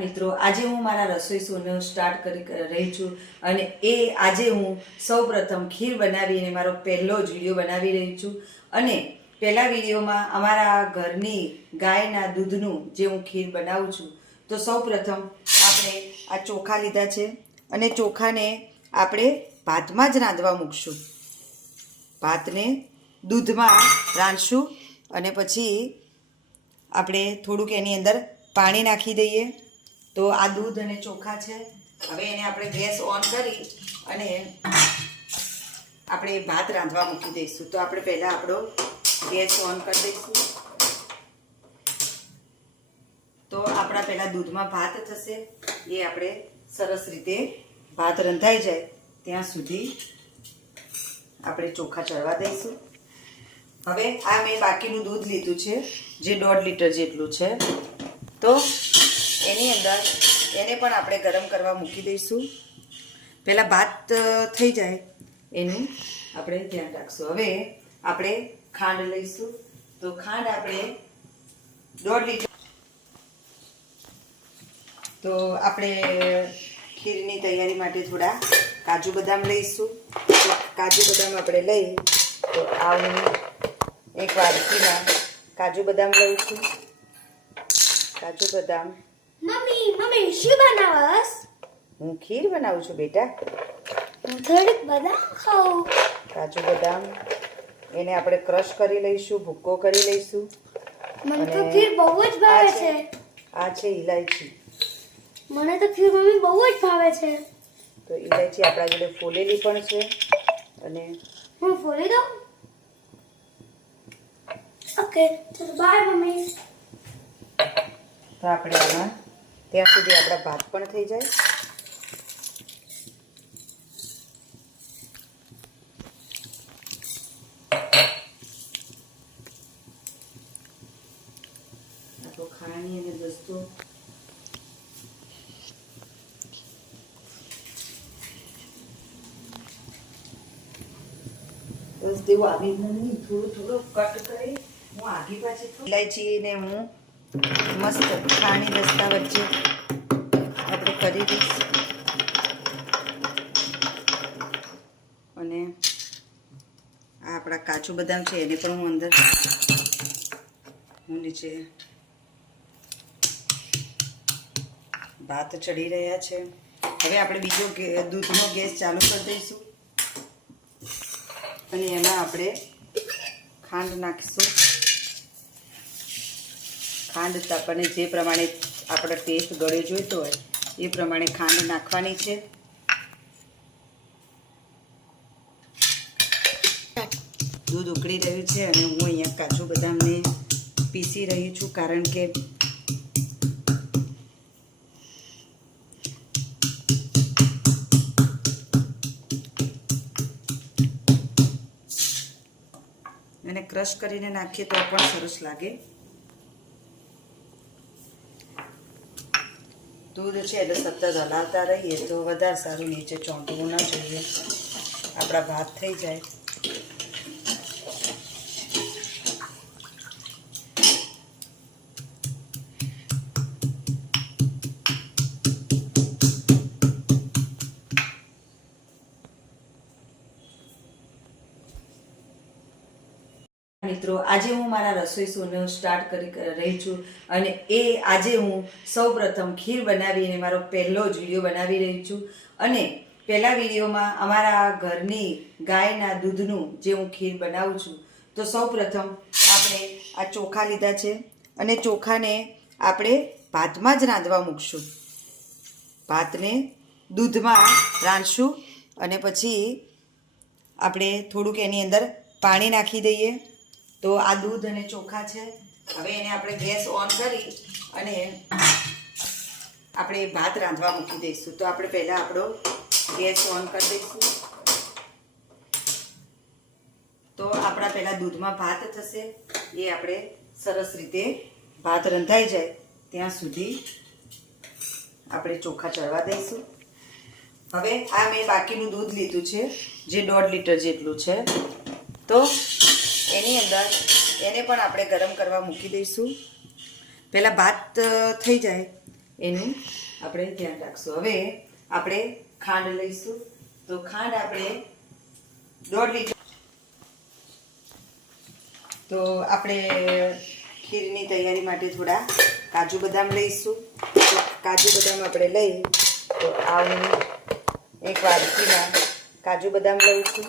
મિત્રો આજે હું મારા રસોઈ શોનો સ્ટાર્ટ કરી રહી છું અને આજે હું સૌપ્રથમ ખીર બનાવીને મારો પહેલો જ વિડીયો બનાવી રહી છું અને પહેલા વિડીયોમાં અમારા ઘરની ગાયના દૂધનું જે હું ખીર બનાવું છું તો સૌપ્રથમ આપણે આ ચોખા લીધા છે અને ચોખાને આપણે ભાતમાં જ રાંધવા મૂકશું. ભાતને દૂધમાં રાંધશું અને પછી આપણે થોડુંક એની અંદર પાણી નાખી દઈએ. તો આ દૂધ અને ચોખા છે. હવે એને આપણે ગેસ ઓન કરી અને આપણે ભાત રાંધવા મૂકી દઈશું. તો આપણે પહેલાં આપણો ગેસ ઓન કરી દઈશું. તો આપણા પહેલાં દૂધમાં ભાત થશે, એ આપણે સરસ રીતે ભાત રંધાઈ જાય ત્યાં સુધી આપણે ચોખા ચડવા દઈશું. હવે આ મેં બાકીનું દૂધ લીધું છે જે 1.5 લીટર જેટલું છે. તો એની અંદર એને પણ આપણે ગરમ કરવા મૂકી દઈશું. પહેલાં ભાત થઈ જાય એનું આપણે ધ્યાન રાખશું. હવે આપણે ખાંડ લઈશું. તો ખાંડ આપણે 1.5 લીટર. તો આપણે ખીરની તૈયારી માટે થોડા કાજુ બદામ લઈશું. કાજુ બદામ આપણે લઈ તો આવું એક વાડકીમાં કાજુ બદામ લઉં છું. કાજુ બદામ. મમ્મી શું બનાવસ? હું ખીર બનાવું છું બેટા. હું થોડીક બદામ ખાઉં. કાજુ બદામ એને આપણે ક્રશ કરી લઈશું, ભૂક્કો કરી લઈશું. મને તો ખીર બહુ જ ભાવે છે. આ છે ઇલાયચી. મને તો ખીર મમ્મી બહુ જ ભાવે છે. તો ઇલાયચી આપણા જોડે ફોલેલી પણ છે અને હું ફોલી દઉં? ઓકે, ચલો બાય મમ્મી. તો આપણે આમાં ત્યાં સુધી આપણા ભાત પણ થઈ જાય. આ તો ખાવાની અને વસ્તુ બસ દેવું આવી નહીં, થોડું કટ કરી હું આગી પાછી ઇલાયચીને હું મસ્ત ખાણી રસ્તા વચ્ચે આપણે કરી દઈશું. અને આ આપણા કાજુ બદામ છે એને પણ હું અંદર નીચે ભાત ચડી રહ્યા છે. હવે આપણે બીજો દૂધનો ગેસ ચાલુ કરી દઈશું અને એમાં આપણે ખાંડ નાખીશું. ખાંડ આપણને જે પ્રમાણે આપણો ટેસ્ટ ગળ્યો જોઈતો હોય એ પ્રમાણે ખાંડ નાખવાની છે. દૂધ ઉકળી રહ્યું છે અને હું અહીંયા કાજુ બદામને પીસી રહી છું, કારણ કે એને ક્રશ કરીને નાખીએ તો પણ સરસ લાગે. દૂધ છે એટલે સતત હલાવતા રહીએ તો વધારે સારું, નીચે ચોંટવું ના જોઈએ. આપણા ભાત થઈ જાય. મિત્રો આજે હું મારા રસોઈ શોનો સ્ટાર્ટ કરી રહી છું અને આજે હું સૌપ્રથમ ખીર બનાવીને મારો પહેલો જ વિડીયો બનાવી રહી છું. અને પહેલા વિડીયોમાં અમારા ઘરની ગાયના દૂધનું જે હું ખીર બનાવું છું તો સૌપ્રથમ આપણે આ ચોખા લીધા છે અને ચોખાને આપણે ભાતમાં જ રાંધવા મૂકશું. ભાતને દૂધમાં રાંધશું અને પછી આપણે થોડુંક એની અંદર પાણી નાખી દઈએ. તો આ દૂધ અને ચોખા છે. હવે એને આપણે ગેસ ઓન કરી અને આપણે ભાત રાંધવા મૂકી દઈશું. તો આપણે પહેલાં આપણો ગેસ ઓન કરી દઈશું. તો આપણા પહેલાં દૂધમાં ભાત થશે, એ આપણે સરસ રીતે ભાત રંધાઈ જાય ત્યાં સુધી આપણે ચોખા ચડવા દઈશું. હવે આ મેં બાકીનું દૂધ લીધું છે જે 1.5 લીટર જેટલું છે. તો એની અંદર એને પણ આપણે ગરમ કરવા મૂકી દઈશું. પહેલાં ભાત થઈ જાય એનું આપણે ધ્યાન રાખશું. હવે આપણે ખાંડ લઈશું. તો ખાંડ આપણે 1.5 લીટર. તો આપણે ખીરની તૈયારી માટે થોડા કાજુ બદામ લઈશું. તો કાજુ બદામ આપણે લઈ તો આ હું એક વાડકીમાં કાજુ બદામ લઉં છું.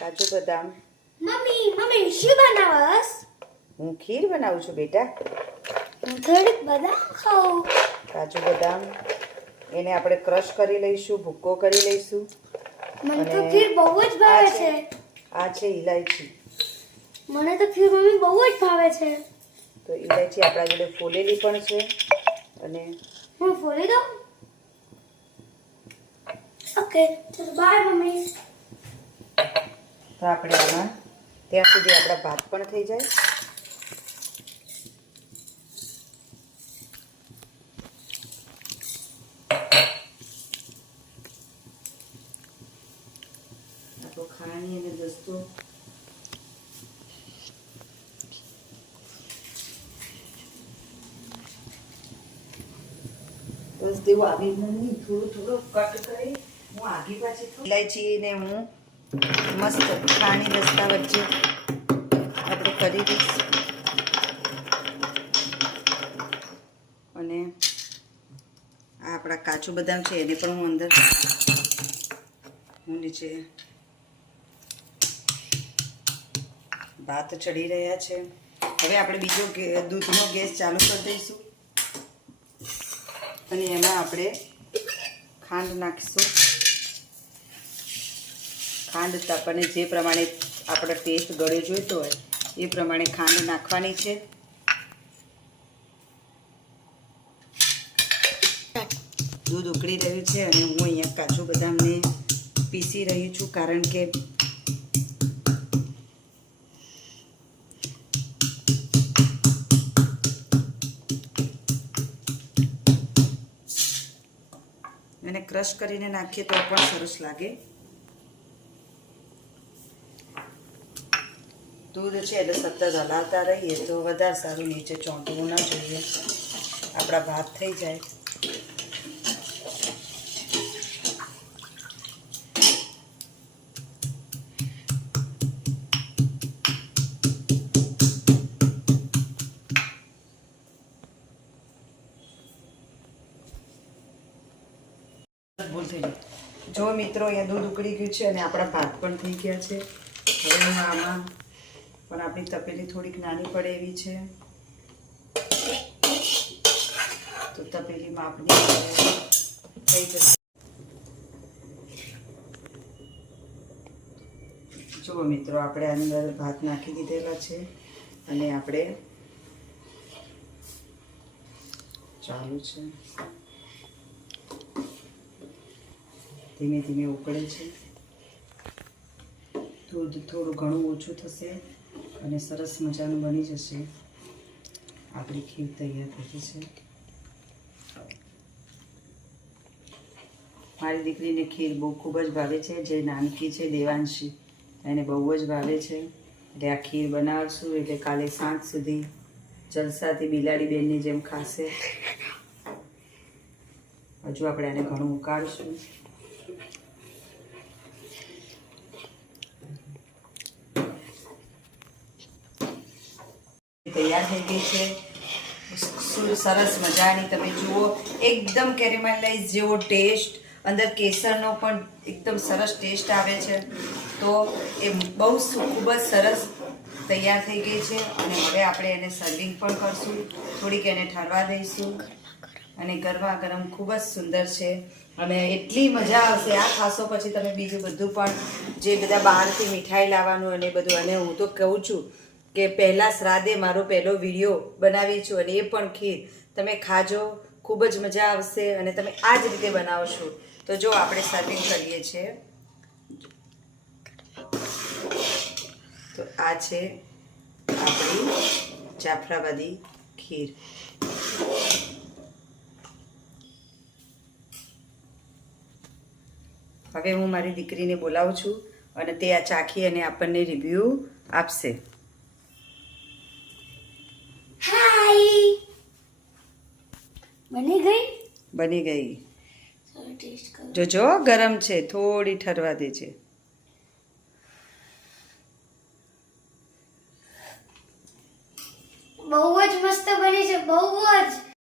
કાજુ બદામ. મમ્મી શું બનાવસ? હું ખીર બનાવું છું બેટા. હું થોડીક બદામ ખાઉં. કાજુ બદામ એને આપણે ક્રશ કરી લઈશું, ભૂક્કો કરી લઈશું. મને તો ખીર બહુ જ ભાવે છે. આ છે ઇલાયચી. મને તો ખીર મમ્મી બહુ જ ભાવે છે. તો ઇલાયચી આપણા જોડે ફોલેલી પણ છે. અને હું ફોલી દઉં? ઓકે ચલો બાય મમ્મી. તો આપણે આમાં ત્યાં સુધી આપણા ભાત પણ થઈ જાય. આપણો ખાણી અને દસ્તો બસ તેવું આવી નહીં, થોડું કટ કરી હું આગી પાછી ઇલાયચીને હું મસ્ત ખાણી દસ્તા વચ્ચે આપણે કરી દઈશ. અને આ આપણા કાજુ બદામ છે એને પણ હું અંદર નીચે ભાત ચડી રહ્યા છે. હવે આપણે બીજો દૂધનો ગેસ ચાલુ કરી દઈશું અને એમાં આપણે ખાંડ નાખીશું. ખાંડ આપણને જે પ્રમાણે આપણો ટેસ્ટ ગળે જોઈતો હોય એ પ્રમાણે ખાંડ નાખવાની છે. દૂધ ઉકળી રહ્યું છે અને હું અહીંયા કાજુ બદામને પીસી રહી છું, કારણ કે એને ક્રશ કરીને નાખીએ તો પણ સરસ લાગે. દૂધ છે એટલે સતત હલાવતા રહીએ તો વધારે સારું, નીચે ચોંટવું ના જોઈએ. આપણા ભાત થઈ જાય. ભૂલ થઈ ગઈ. જો મિત્રો અહીંયા દૂધ ઉકળી ગયું છે અને આપણા ભાત પણ થઈ ગયા છે. હવે હું આમાં પણ આપણી તપેલી થોડીક નાની પડે એવી છે, તો તપેલીમાં આપણી થઈ જશે. જુઓ મિત્રો, આપણે અંદર ભાત નાખી દીધેલા છે અને આપણે ચાલુ છે. ધીમે ધીમે ઉકળે છે. દૂધ થોડું ઘણું ઓછું થશે અને સરસ મજાનું બની જશે. આપણી ખીર તૈયાર થઈ જશે. મારી દીકરીને ખીર બહુ ખૂબ જ ભાવે છે. જે નાનકી છે દેવાંશી, એને બહુ જ ભાવે છે. એટલે આ ખીર બનાવશું એટલે કાલે સાંજ સુધી જલસાથી બિલાડી બેનની જેમ ખાશે. હજુ આપણે આને ઘણું ઉકાળશું. તૈયાર થઈ ગઈ છે. સરસ મજાની તમે જુઓ, એકદમ કેરેમલાઇઝ જેવો ટેસ્ટ, અંદર કેસરનો પણ એકદમ સરસ ટેસ્ટ આવે છે. તો એ બહુ ખૂબ જ સરસ તૈયાર થઈ ગઈ છે. અને હવે આપણે એને સર્વિંગ પણ કરશું. થોડીક એને ઠરવા દઈશું અને ગરમા ગરમ ખૂબ જ સુંદર છે. અને એટલી મજા આવશે આ ખાશો પછી તમે બીજું બધું પણ જે બધા બહારથી મીઠાઈ લાવવાનું અને બધું. અને હું તો કહું છું કે પહેલાં શ્રાદ્ધે મારો પહેલો વિડીયો બનાવી છું અને એ પણ ખીર. તમે ખાજો, ખૂબ જ મજા આવશે અને તમે આ જ રીતે બનાવશો. તો જો આપણે સર્વિંગ કરીએ છીએ. તો આ છે આપણી જાફરાબાદી ખીર. હવે હું મારી દીકરીને બોલાવું છું અને તે આ ચાખી અને આપણને રિવ્યૂ આપશે. બની ગઈ બની ગઈ. ચાલો ટેસ્ટ કરો. જોજો ગરમ છે, થોડી ઠરવા દેજે. બહુ જ મસ્ત બની છે, બહુ જ.